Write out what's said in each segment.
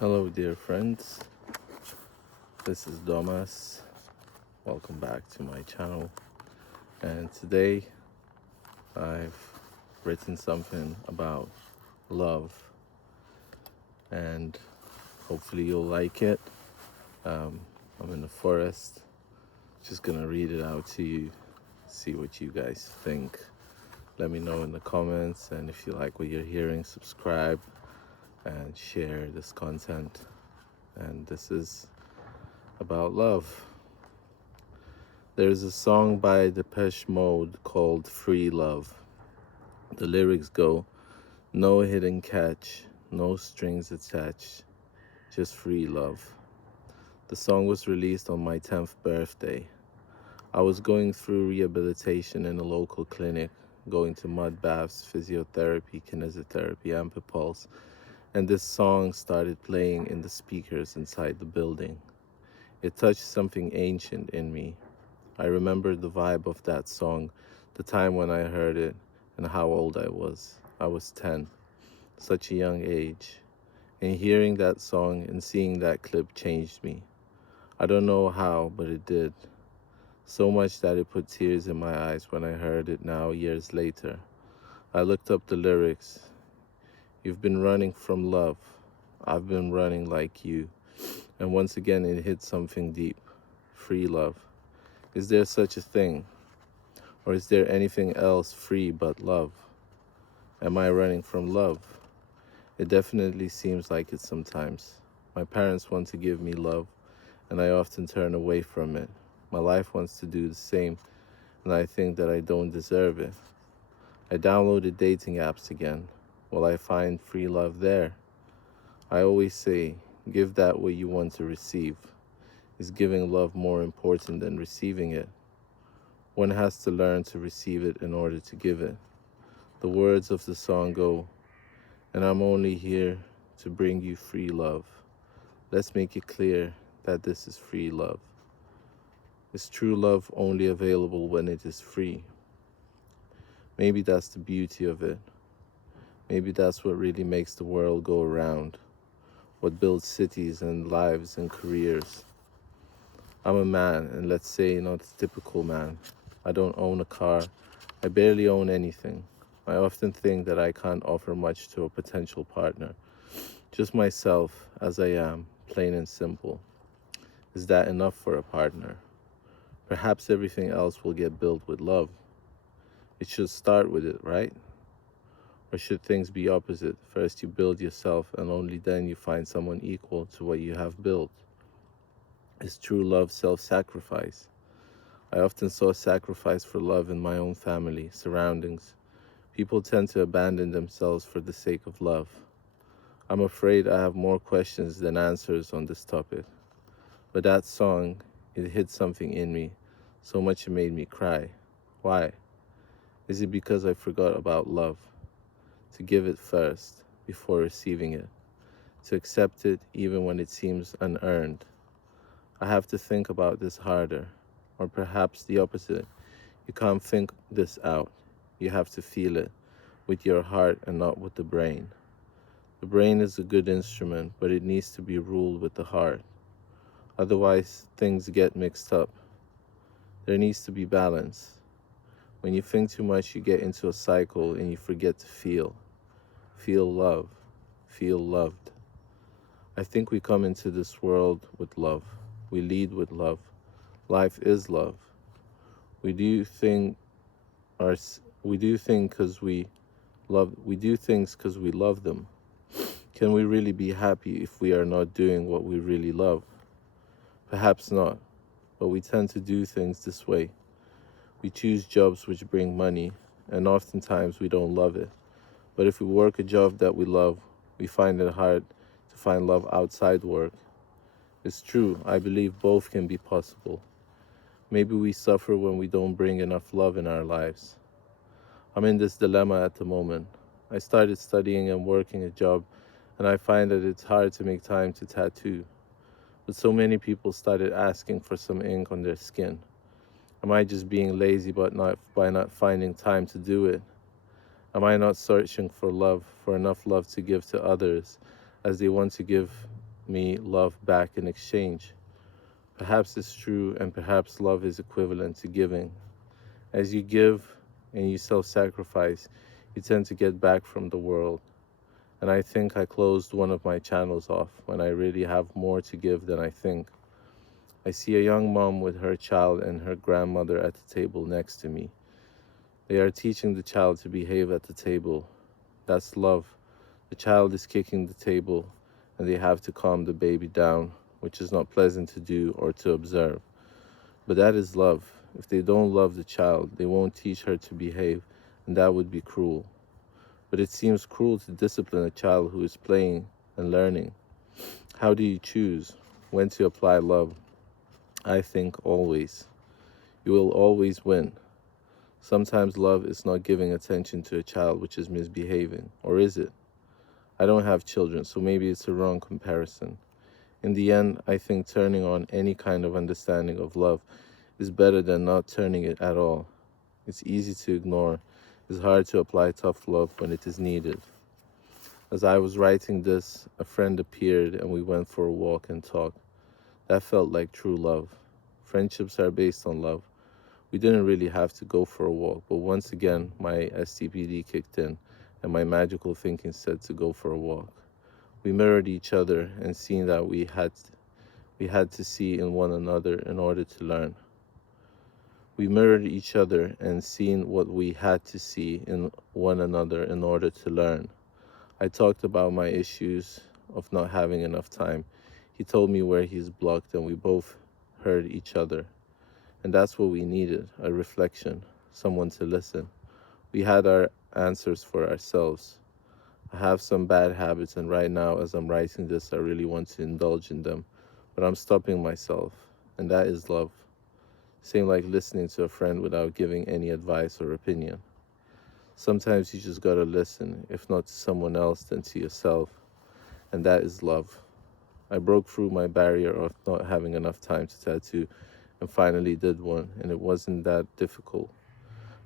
Hello, dear friends. This is Domas. Welcome back to my channel. And today I've written something about love, and hopefully you'll like it. I'm in the forest, just gonna read it out to you, see what you guys think. Let me know in the comments, and if you like what you're hearing, subscribe and share this content. And this is about love. There's a song by Depeche Mode called FreeLove. The lyrics go, no hidden catch, no strings attached, just free love. The song was released on my 10th birthday. I was going through rehabilitation in a local clinic, going to mud baths, physiotherapy, kinesiotherapy, ampipulse, and this song started playing in the speakers inside the building. It touched something ancient in me. I remember the vibe of that song, the time when I heard it, and how old I was. I was 10, such a young age. And hearing that song and seeing that clip changed me. I don't know how, but it did. So much that it put tears in my eyes when I heard it now, years later. I looked up the lyrics. You've been running from love. I've been running like you. And once again, it hit something deep. Free love. Is there such a thing? Or is there anything else free but love? Am I running from love? It definitely seems like it sometimes. My parents want to give me love, and I often turn away from it. My life wants to do the same, and I think that I don't deserve it. I downloaded dating apps again. Will I find free love there? I always say, give that what you want to receive. Is giving love more important than receiving it? One has to learn to receive it in order to give it. The words of the song go, and I'm only here to bring you free love. Let's make it clear that this is free love. Is true love only available when it is free? Maybe that's the beauty of it. Maybe that's what really makes the world go around. What builds cities and lives and careers. I'm a man, and let's say not a typical man. I don't own a car. I barely own anything. I often think that I can't offer much to a potential partner. Just myself as I am, plain and simple. Is that enough for a partner? Perhaps everything else will get built with love. It should start with it, right? Or should things be opposite? First you build yourself, and only then you find someone equal to what you have built. Is true love self-sacrifice? I often saw sacrifice for love in my own family, surroundings. People tend to abandon themselves for the sake of love. I'm afraid I have more questions than answers on this topic. But that song, it hit something in me, so much it made me cry. Why? Is it because I forgot about love? To give it first, before receiving it. To accept it even when it seems unearned. I have to think about this harder, or perhaps the opposite. You can't think this out. You have to feel it with your heart and not with the brain. The brain is a good instrument, but it needs to be ruled with the heart. Otherwise, things get mixed up. There needs to be balance. When you think too much, you get into a cycle and you forget to feel. Feel love. Feel loved. I think we come into this world with love. We lead with love. Life is love. We do things because we love them. Can we really be happy if we are not doing what we really love? Perhaps not, but we tend to do things this way. We choose jobs which bring money, and oftentimes we don't love it. But if we work a job that we love, we find it hard to find love outside work. It's true, I believe both can be possible. Maybe we suffer when we don't bring enough love in our lives. I'm in this dilemma at the moment. I started studying and working a job, and I find that it's hard to make time to tattoo. But so many people started asking for some ink on their skin. Am I just being lazy by not finding time to do it? Am I not searching for love, for enough love to give to others, as they want to give me love back in exchange. Perhaps it's true, and perhaps love is equivalent to giving. As you give and you self-sacrifice, you tend to get back from the world. And I think I closed one of my channels off when I really have more to give than I think. I see a young mom with her child and her grandmother at the table next to me. They are teaching the child to behave at the table. That's love. The child is kicking the table, and they have to calm the baby down, which is not pleasant to do or to observe. But that is love. If they don't love the child, they won't teach her to behave, and that would be cruel. But it seems cruel to discipline a child who is playing and learning. How do you choose when to apply love? I think always. You will always win. Sometimes love is not giving attention to a child which is misbehaving, or is it? I don't have children, so maybe it's a wrong comparison. In the end, I think turning on any kind of understanding of love is better than not turning it at all. It's easy to ignore. It's hard to apply tough love when it is needed. As I was writing this, a friend appeared and we went for a walk and talked. That felt like true love. Friendships are based on love. We didn't really have to go for a walk, but once again, my stpd kicked in and my magical thinking said to go for a walk. We mirrored each other and seen that we had to see in one another in order to learn. We mirrored each other and seen what we had to see in one another in order to learn. I talked about my issues of not having enough time. He told me where he's blocked, and we both heard each other. And that's what we needed, a reflection, someone to listen. We had our answers for ourselves. I have some bad habits, and right now, as I'm writing this, I really want to indulge in them. But I'm stopping myself, and that is love. Same like listening to a friend without giving any advice or opinion. Sometimes you just gotta listen, if not to someone else, then to yourself. And that is love. I broke through my barrier of not having enough time to tattoo and finally did one, and it wasn't that difficult.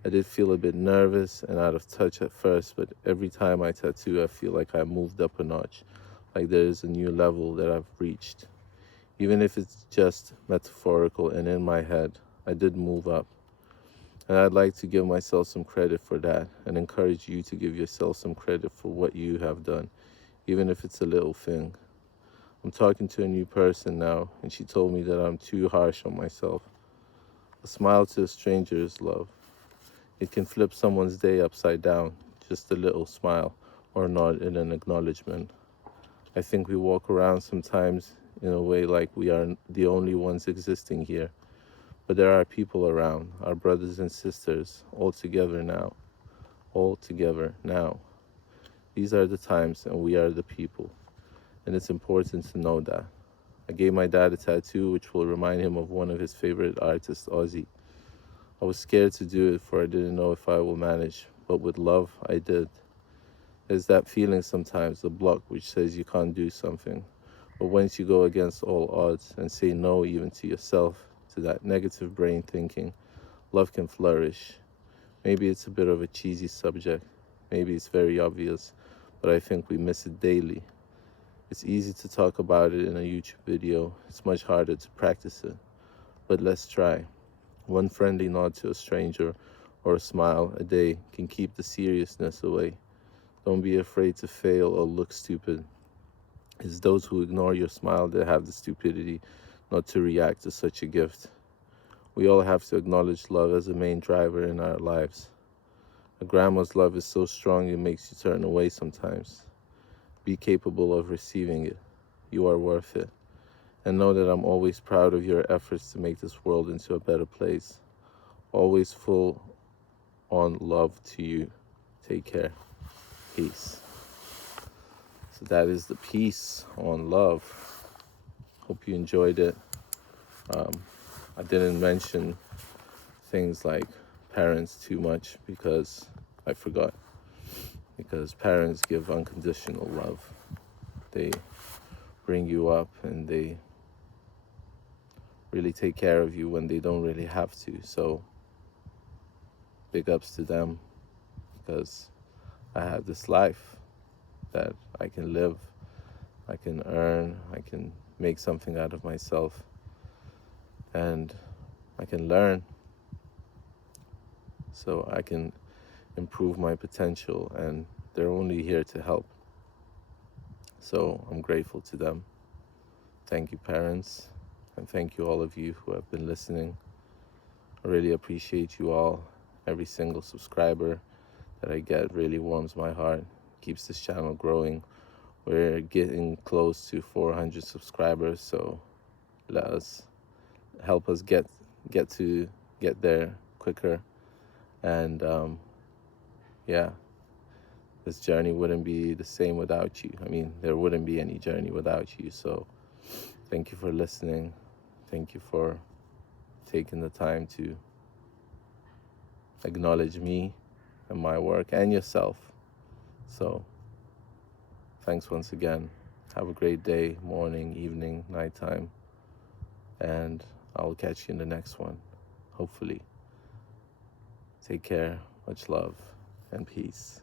I did feel a bit nervous and out of touch at first, but every time I tattoo, I feel like I moved up a notch, like there is a new level that I've reached. Even if it's just metaphorical and in my head, I did move up. And I'd like to give myself some credit for that and encourage you to give yourself some credit for what you have done, even if it's a little thing. I'm talking to a new person now, and she told me that I'm too harsh on myself. A smile to a stranger is love. It can flip someone's day upside down, just a little smile or nod in an acknowledgement. I think we walk around sometimes in a way like we are the only ones existing here. But there are people around, our brothers and sisters, all together now. All together now. These are the times, and we are the people. And it's important to know that. I gave my dad a tattoo which will remind him of one of his favorite artists, Ozzy. I was scared to do it, for I didn't know if I will manage, but with love, I did. There's that feeling sometimes, the block which says you can't do something. But once you go against all odds and say no even to yourself, to that negative brain thinking, love can flourish. Maybe it's a bit of a cheesy subject. Maybe it's very obvious, but I think we miss it daily. It's easy to talk about it in a YouTube video. It's much harder to practice it. But let's try. One friendly nod to a stranger or a smile a day can keep the seriousness away. Don't be afraid to fail or look stupid. It's those who ignore your smile that have the stupidity not to react to such a gift. We all have to acknowledge love as a main driver in our lives. A grandma's love is so strong it makes you turn away sometimes. Be capable of receiving it. You are worth it. And know that I'm always proud of your efforts to make this world into a better place. Always full on love to you. Take care. Peace. So that is the piece on love. Hope you enjoyed it. I didn't mention things like parents too much because I forgot. Because parents give unconditional love. They bring you up and they really take care of you when they don't really have to. So big ups to them, because I have this life that I can live I can earn, I can make something out of myself, and I can learn so I can improve my potential, and they're only here to help. So I'm grateful to them. Thank you, parents, and thank you all of you who have been listening. I really appreciate you all. Every single subscriber that I get really warms my heart, keeps this channel growing. We're getting close to 400 subscribers, so help us get there quicker. And yeah, this journey wouldn't be the same without you. I mean, there wouldn't be any journey without you. So thank you for listening. Thank you for taking the time to acknowledge me and my work and yourself. So thanks once again. Have a great day, morning, evening, nighttime, and I'll catch you in the next one, hopefully. Take care, much love, and peace.